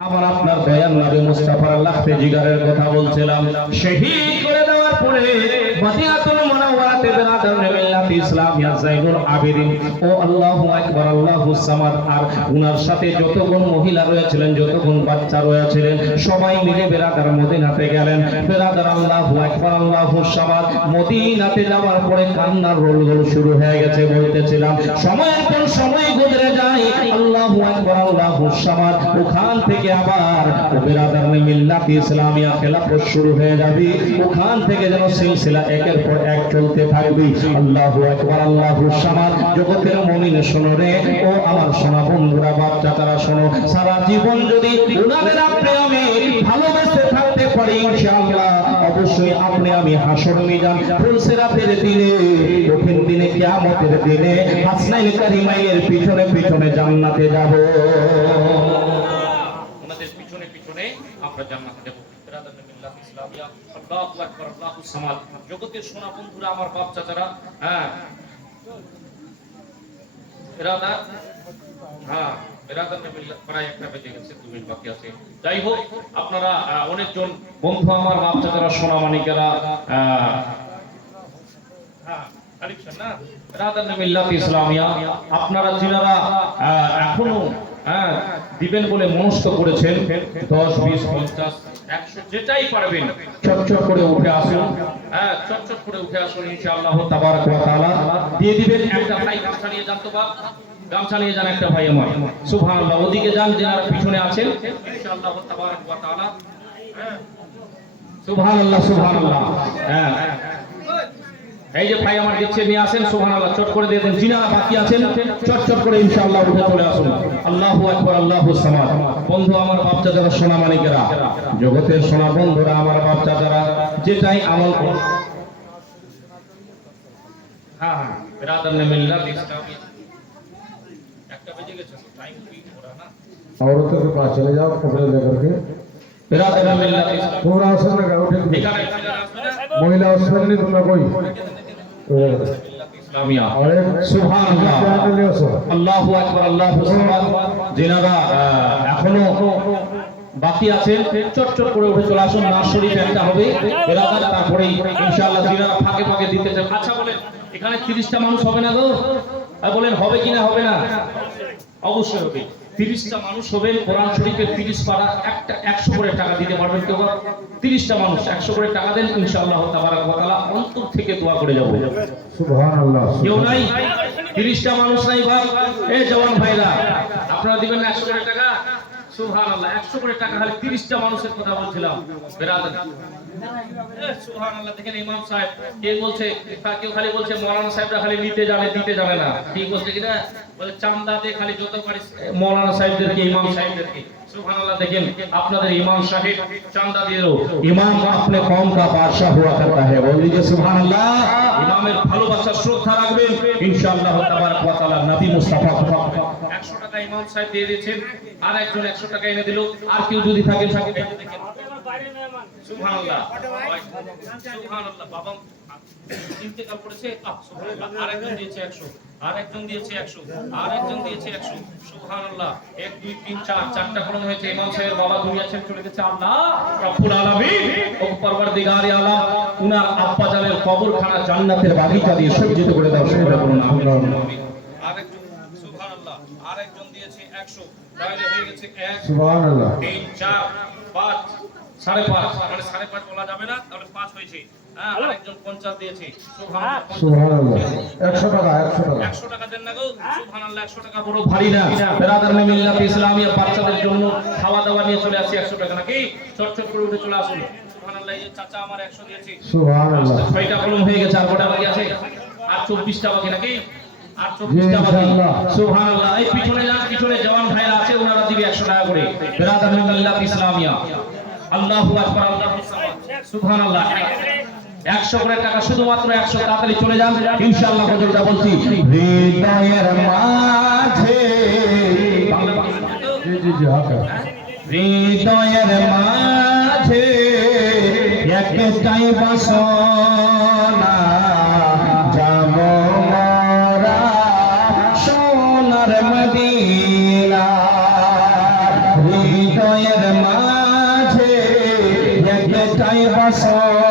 আমার আপনার দয়াল নবী মুস্তাফার লাখে জিগারের কথা বলছিলাম। শহীদ করে দেওয়ার পরে মদিনাতুল মুনাওয়ারাতে বেরাদার মিল্লাত ইসলামিয়া যায়নুল আবেদিন ও আল্লাহু আকবার আল্লাহুস সামাদ আর উনার সাথে যতগুণ মহিলা রয়েছিলেন, যতগুণ বাচ্চা রয়েছিলেন, সবাই মিলে বেরাদার মদিনাতে গেলেন। বেরাদার আল্লাহু আকবার আল্লাহুস সামাদ মদিনাতে যাওয়ার পরে কান্নার রোলগোল শুরু হয়ে গেছে। বলতেছিলাম সময়ের পর সময় গুজরে যায়, আল্লাহু আকবার আল্লাহুস সামাদ ওখান থেকে আবার বেরাদার মিল্লাত ইসলামিয়া খেলাফত শুরু হয়ে যাবে। ওখান থেকে যেন সিলসিলা একের পর এক চলতে থাকবে। আল্লাহু আকবার আল্লাহুস সামাদ। জগতের মুমিন শোনো রে, ও আমার সোনা বন্ধুরা, বাচ্চা তারা শোনো, সারা জীবন যদি উনাদের প্রেমে ভালোবেসে থাকতে পারি ইনশাআল্লাহ অবশ্যই আপনি আমি হাসর মিজান ফুলসিরাতের দিনে, কঠিন দিনে, কিয়ামতের দিনে হাসনাইন কারিমাইনের পিছনে পিছনে জান্নাতে যাব। ওনাদের পিছনে পিছনে আমরা জান্নাতে যাব। বেরাদার মিল্লাত ইসলামিয়া আল্লাহু আকবার আল্লাহুস সামাদ। জগতের সোনা বন্ধুরা, আমার বাপ চাচারা, হ্যাঁ বেরাদার, হ্যাঁ বেরাদার মিল্লাত প্রায় একটা বেজে গেছে, 2 মিনিট বাকি আছে। যাই হোক, আপনারা অনেকজন বন্ধু আমার বাপ চাচারা, সোনা মানিকেরা, আপনারা যিনারা এখনো দিবেন বলে মনস্থ করেছেন, 10, 20, 50, 100 যেটাই পারবেন চটচট করে উঠে আসুন। চটচট করে উঠে আসুন, ইনশাআল্লাহ তাবারক ওয়া তাআলা দিয়ে দিবেন। একটা ভাই গামছা নিয়ে যান তো, বাপ গামছা নিয়ে যান একটা ভাই আমার, সুবহানাল্লাহ। ওদিকে যান যারা পিছনে আছেন, ইনশাআল্লাহ তাবারক ওয়া তাআলা। সুবহানাল্লাহ সুবহানাল্লাহ। এই যে ভাই আমার দিচ্ছে, নিয়ে আসেন, সুবহানাল্লাহ। চট করে দিয়ে দেন। যিনারা বাকি আছেন চট করে ইনশাআল্লাহ উঠে চলে আসুন। আল্লাহু আকবার আল্লাহুস সামাদ। বন্ধু আমার বাচ্চা যারা, সোনা মানিকেরা, জগতের সোনা বন্ধুরা, আমার বাচ্চা যারা, যেটাই আমল করুন, হ্যাঁ বেরাদার মিল্লাত ইসলামিয়া একটা বেজে গেছে, টাইম কি हो रहा ना, औरतों के पास चले जाओ कपड़े लेकर के। बेरादार मिल्लात इस्लामिया पूरा असर लगा उठे, महिला असर नहीं तुम्हें कोई ইসলামিয়া। সুবহানাল্লাহ আল্লাহু আকবার আল্লাহুস সামাদ। যিনারা এখনো বাকি আছেন চটচট করে উঠে চলে আসুন। নাস শরীফ একটা হবে বেরাদার, তারপরেই ইনশাআল্লাহ যিনারা ফাঁকে ফাঁকে দিতে চান। আচ্ছা বলেন, এখানে 30টা মানুষ হবে না গো? বলেন হবে কিনা? হবে না? অবশ্যই হবে। 30টা মানুষ হবেন, কোরআন শরীফের 30 পারা একটা 100 করে টাকা দিতে পারবেন কেউ? 30টা মানুষ 100 করে টাকা দেন, ইনশাআল্লাহ তাবারক ওয়া তাআলা অন্তর থেকে দোয়া করে যাব। সুবহানাল্লাহ। কেউ নাই? 30টা মানুষ নাই বাপ? এই জওয়ান ভাইরা, আপনারা দিবেন না 100 করে টাকা? সুবহানাল্লাহ। 100 করে টাকা হলে 30টা মানুষের কথা বলছিলাম বেরাদার। সুবহানাল্লাহ। দেখেন ইমাম সাহেব কে বলছে, কেউ খালি বলছে মাওলানা সাহেবরা খালি নিতে জানে দিতে জানে না, ঠিক বলছে কিনা? বলে চান্দা দিয়ে খালি যত পারিস মাওলানা সাহেবদেরকে, ইমাম সাহেবদেরকে। সুবহানাল্লাহ। দেখেন আপনাদের ইমাম সাহেব চান্দা দিয়েও ইমাম अपने कौम का बादशाह हुआ करता है। बोल लीजिए সুবহানাল্লাহ। ইমামের ভালোবাসা শ্রদ্ধা রাখবেন, ইনশাআল্লাহ তাবারক ওয়া তাআলা নবী মুস্তাফা 100 টাকা ইমাম সাহেব দিয়ে দিয়েছেন, আর একজন 100 টাকা এনে দিল। আর কেউ যদি থাকে দেখেন সুবহানাল্লাহ সুবহানাল্লাহ। বাবা ইন্তেকাল করেছে, সুবহানাল্লাহ। আরেকজন দিয়েছে 100, আরেকজন দিয়েছে 100, আরেকজন দিয়েছে 100। সুবহানাল্লাহ। 1 2 3 4 চারটা কোরআন হয়েছে। ইমাম সাহেবের বাবা দুনিয়া ছেড়ে চলে গেছে। আল্লাহ রব্বুল আলামিন ও পরওয়ারদিগারে আলাম উনার আব্বা জানের কবরখানা জান্নাতের বাগিচা দিয়ে সজ্জিত করে দাও। সেটা বলুন আমিন। আরেকজন সুবহানাল্লাহ, আরেকজন দিয়েছে 100, তাহলে হয়ে গেছে 1 সুবহানাল্লাহ 3 4 5 5.5, মানে 5.5 বলা যাবে না, তাহলে 5 হয়েছে। আরেকজন 50 দিয়েছে। সুবহানাল্লাহ। 100 টাকা 100 টাকা দেন না গো? সুবহানাল্লাহ। 100 টাকা বড় ভারী না। বেরাদার মিল্লাত ইসলামিয়া বাচ্চাদের জন্য খাওয়া দাওয়া নিয়ে চলে আসি 100 টাকা নাকি? চটচট করে উঠে চলে আসুন। সুবহানাল্লাহ। এই চাচা আমার 100 দিয়েছে। সুবহানাল্লাহ। 6টা কলম হয়ে গেছে, আর কটা বাকি আছে? আর 24টা বাকি নাকি? আর 24টা বাকি। সুবহানাল্লাহ। এই পিছনে যান, পিছনে জওয়ান ভাইরা আছে, ওনারা দিবে 100 টাকা করে। বেরাদার মিল্লাত ইসলামিয়া আল্লাহু আকবার আল্লাহুস সামাদ। সুবহানাল্লাহ। 100 করে টাকা, শুধুমাত্র 100। তাড়াতাড়ি চলে যান ইনশাআল্লাহ। গজলটা বলছি, হৃদয়ের মাঝে, জি জি জি হাকা, হৃদয়ের মাঝে একটাই বাসনা, যাব মোরা সোনার মদিনা। হৃদয়ের বছর